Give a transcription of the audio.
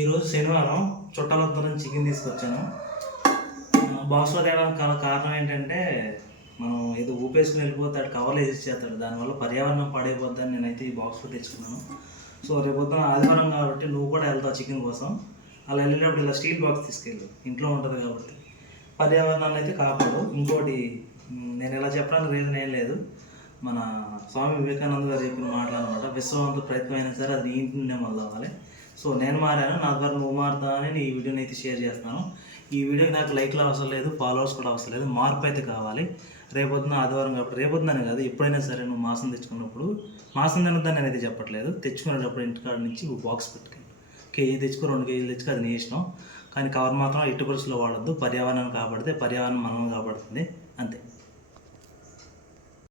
ఈరోజు శనివారం చుట్టాలతో చికెన్ తీసుకొచ్చాను. బాక్స్లో తేవడానికి కారణం ఏంటంటే మనం ఏదో ఊపేసుకుని వెళ్ళిపోతాడు, కవర్లు వేసి ఇచ్చేస్తాడు, దానివల్ల పర్యావరణం పాడైపోద్దని నేనైతే ఈ బాక్స్లో తెచ్చుకున్నాను. సో రేపొద్దున ఆదివారం కాబట్టి నువ్వు కూడా వెళ్తావు చికెన్ కోసం. అలా వెళ్ళేటప్పుడు ఇలా స్టీల్ బాక్స్ తీసుకెళ్ళు, ఇంట్లో ఉంటుంది కాబట్టి పర్యావరణాన్ని అయితే కాపాడు. ఇంకోటి నేను ఇలా చెప్పడానికి రీజన్ ఏం లేదు, మన స్వామి వివేకానంద గారు చెప్పిన మాటలు అనమాట. విశ్వవంత ప్రయత్నం అయినా సరే అది నీ ఇంటి నుండే మొదలవ్వాలి. సో నేను మారాను, నా ద్వారా నువ్వు మారుతావని నేను ఈ వీడియోని అయితే షేర్ చేస్తాను. ఈ వీడియోకి నాకు లైక్లు అవసరం లేదు, ఫాలోవర్స్ కూడా అవసరం లేదు, మార్పు అయితే కావాలి. రేపొద్దున ఆదివారం కాబట్టి, రేపొద్దునని కాదు ఎప్పుడైనా సరే నువ్వు మాసం తెచ్చుకున్నప్పుడు, మాసం తినొద్దని నేనైతే చెప్పట్లేదు, తెచ్చుకునేటప్పుడు ఇంటికాడ నుంచి బాక్స్ పెట్టుకెళ్ళి కేజీ తెచ్చుకో, 2 కేజీలు తెచ్చుకో, అది నీ ఇష్టం. కానీ కవర్ మాత్రం ఎట్టి పరిస్థితుల్లో వాడద్దు. పర్యావరణాన్ని కాపాడితే పర్యావరణం మనం కాపాడుతుంది, అంతే.